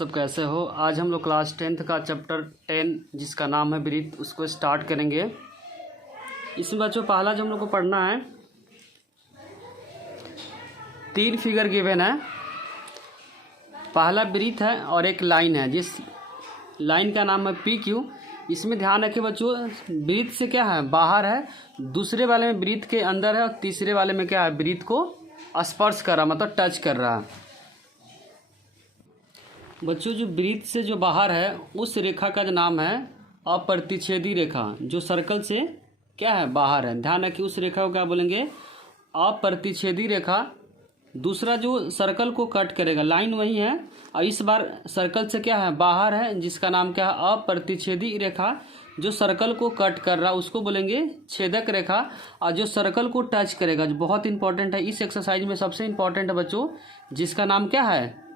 सब कैसे हो। आज हम लोग क्लास 10th का चैप्टर 10 जिसका नाम है ब्रीथ उसको स्टार्ट करेंगे। इसमें बच्चों पहला जो हम लोग को पढ़ना है, 3 फिगर गिवन है। पहला ब्रीथ है और एक लाइन है, जिस लाइन का नाम है PQ। इसमें ध्यान रखिए बच्चों, ब्रीथ से क्या है बाहर है, दूसरे वाले में ब्रीथ के अंदर है और तीसरे वाले में क्या है ब्रीथ को स्पर्श कर रहा, मतलब टच कर रहा है। बच्चों जो ब्रीथ से जो बाहर है उस रेखा का जो नाम है अप्रतिच्छेदी रेखा, जो सर्कल से क्या है बाहर है। ध्यान रखिए उस रेखा को क्या बोलेंगे, अप्रतिच्छेदी रेखा। दूसरा जो सर्कल को कट करेगा, लाइन वही है और इस बार सर्कल से क्या है बाहर है, जिसका नाम क्या है अप्रतिच्छेदी रेखा। जो सर्कल को कट कर रहा उसको बोलेंगे छेदक रेखा। और जो सर्कल को टच करेगा, जो बहुत इंपॉर्टेंट है इस एक्सरसाइज में, सबसे इंपॉर्टेंट है बच्चों, जिसका नाम क्या है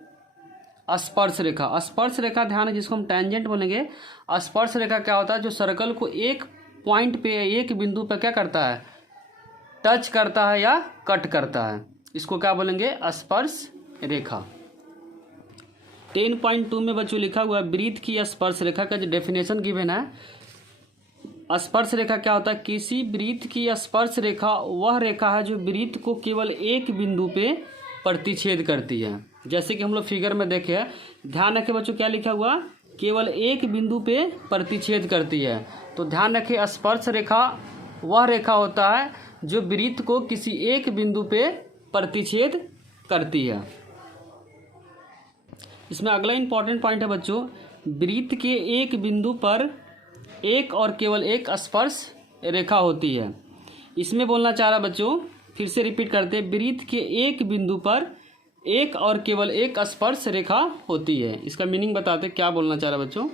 स्पर्श रेखा। स्पर्श रेखा ध्यान है, जिसको हम टेंजेंट बोलेंगे। स्पर्श रेखा क्या होता है, जो सर्कल को एक पॉइंट पे, एक बिंदु पर क्या करता है, टच करता है या कट करता है, इसको क्या बोलेंगे स्पर्श रेखा। 10.2 में बच्चों लिखा हुआ है ब्रीथ की स्पर्श रेखा का जो डेफिनेशन गिवन है। स्पर्श रेखा क्या होता है, किसी ब्रीथ की स्पर्श रेखा वह रेखा है जो ब्रीथ को केवल एक बिंदु पे प्रतिच्छेद करती है। जैसे कि हम लोग फिगर में देखे हैं, ध्यान रखें बच्चों क्या लिखा हुआ, केवल एक बिंदु पे प्रतिच्छेद करती है। तो ध्यान रखें स्पर्श रेखा वह रेखा होता है जो ब्रीथ को किसी एक बिंदु पे प्रतिच्छेद करती है। इसमें अगला इंपॉर्टेंट पॉइंट है बच्चों, ब्रीथ के एक बिंदु पर एक और केवल एक स्पर्श रेखा होती है। इसमें बोलना चाह रहा बच्चों, फिर से रिपीट करते हैं, ब्रीथ के एक बिंदु पर एक और केवल एक स्पर्श रेखा होती है। इसका मीनिंग बताते क्या बोलना चाह रहा है बच्चों।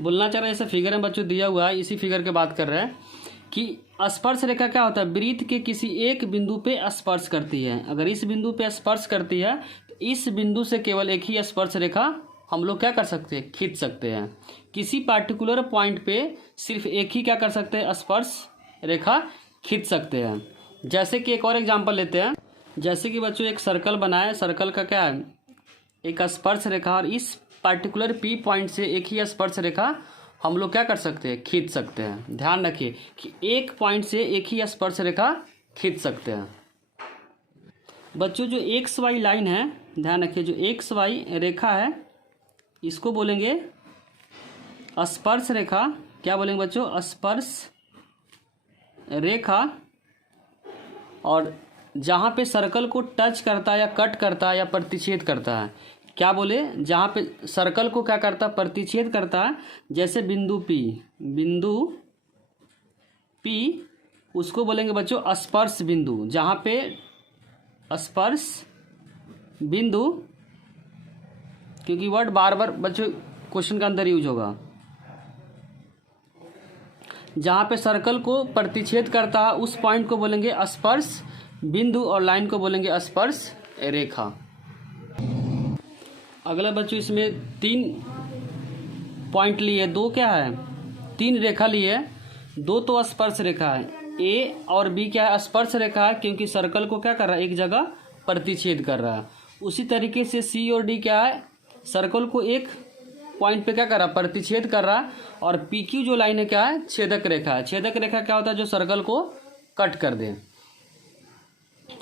बोलना चाह रहा है, ऐसा फिगर में बच्चों दिया हुआ है, इसी फिगर की बात कर रहे हैं कि स्पर्श रेखा क्या होता है, ब्रीथ के किसी एक बिंदु पे स्पर्श करती है। अगर इस बिंदु पे स्पर्श करती है तो इस बिंदु से केवल एक ही स्पर्श रेखा हम लोग क्या कर सकते हैं, खींच सकते हैं। किसी पार्टिकुलर पॉइंट पे सिर्फ एक ही क्या कर सकते हैं, स्पर्श रेखा खींच सकते हैं। जैसे कि एक और एग्जांपल लेते हैं, जैसे कि बच्चों एक सर्कल बनाए, सर्कल का क्या है एक स्पर्श रेखा, और इस पार्टिकुलर P पॉइंट से एक ही स्पर्श रेखा हम लोग क्या कर सकते हैं, खींच सकते हैं। ध्यान रखिए कि एक पॉइंट से एक ही स्पर्श रेखा खींच सकते हैं। बच्चों जो XY लाइन है, ध्यान रखिए जो XY रेखा है इसको बोलेंगे स्पर्श रेखा। क्या बोलेंगे बच्चों, स्पर्श रेखा। और जहाँ पे सर्कल को टच करता है या कट करता है या प्रतिच्छेद करता है, क्या बोले, जहाँ पे सर्कल को क्या करता है, प्रतिच्छेद करता है। जैसे बिंदु P उसको बोलेंगे बच्चों स्पर्श बिंदु। जहाँ पे स्पर्श बिंदु, क्योंकि वर्ड बार बार बच्चों क्वेश्चन के अंदर यूज होगा। जहाँ पे सर्कल को प्रतिच्छेद करता है उस पॉइंट को बोलेंगे स्पर्श बिंदु और लाइन को बोलेंगे स्पर्श रेखा। अगला बच्चों इसमें 3 पॉइंट लिए, 2 क्या है 3 रेखा लिए, 2 तो स्पर्श रेखा है। A और B क्या है, स्पर्श रेखा है, क्योंकि सर्कल को क्या कर रहा है एक जगह प्रतिच्छेद कर रहा है। उसी तरीके से C और D क्या है, सर्कल को एक पॉइंट पे क्या कर रहा है, प्रतिच्छेद कर रहा है। और PQ जो लाइन है क्या है, छेदक रेखा है। छेदक रेखा क्या होता है, जो सर्कल को कट कर दे।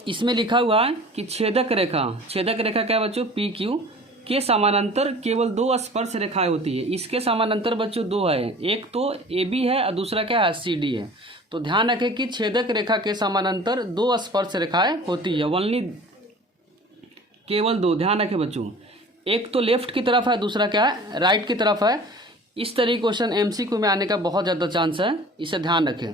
इसमें लिखा हुआ है कि छेदक रेखा क्या है बच्चों, PQ के समानांतर केवल 2 स्पर्श रेखाएं होती है। इसके समानांतर बच्चों 2 है, एक तो AB है और दूसरा क्या है CD है। तो ध्यान रखें कि छेदक रेखा के समानांतर 2 स्पर्श रेखाएं होती है, ओनली केवल 2। ध्यान रखें बच्चों, एक तो लेफ्ट की तरफ है, दूसरा क्या है राइट की तरफ है। इस तरह क्वेश्चन MCQ में आने का बहुत ज़्यादा चांस है, इसे ध्यान रखें।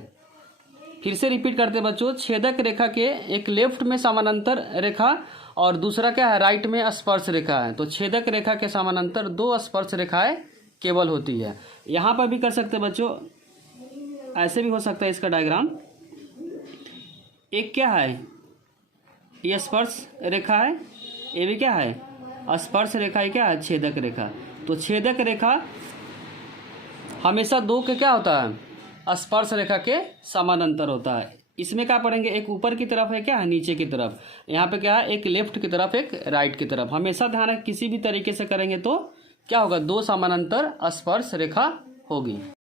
फिर से रिपीट करते बच्चों, छेदक रेखा के एक लेफ्ट में समानांतर रेखा और दूसरा क्या है राइट में स्पर्श रेखा है। तो छेदक रेखा के समानांतर 2 स्पर्श रेखाएं केवल होती है। यहाँ पर भी कर सकते बच्चों, ऐसे भी हो सकता है इसका डायग्राम। एक क्या है, ये स्पर्श रेखा है, ये भी क्या है स्पर्श रेखा, ही क्या है छेदक रेखा। तो छेदक रेखा हमेशा 2 के क्या होता है, स्पर्श रेखा के समानांतर होता है। इसमें क्या पढ़ेंगे, एक ऊपर की तरफ है, क्या है नीचे की तरफ। यहाँ पे क्या है, एक लेफ्ट की तरफ एक राइट की तरफ। हमेशा ध्यान है किसी भी तरीके से करेंगे तो क्या होगा, दो समानांतर स्पर्श रेखा होगी।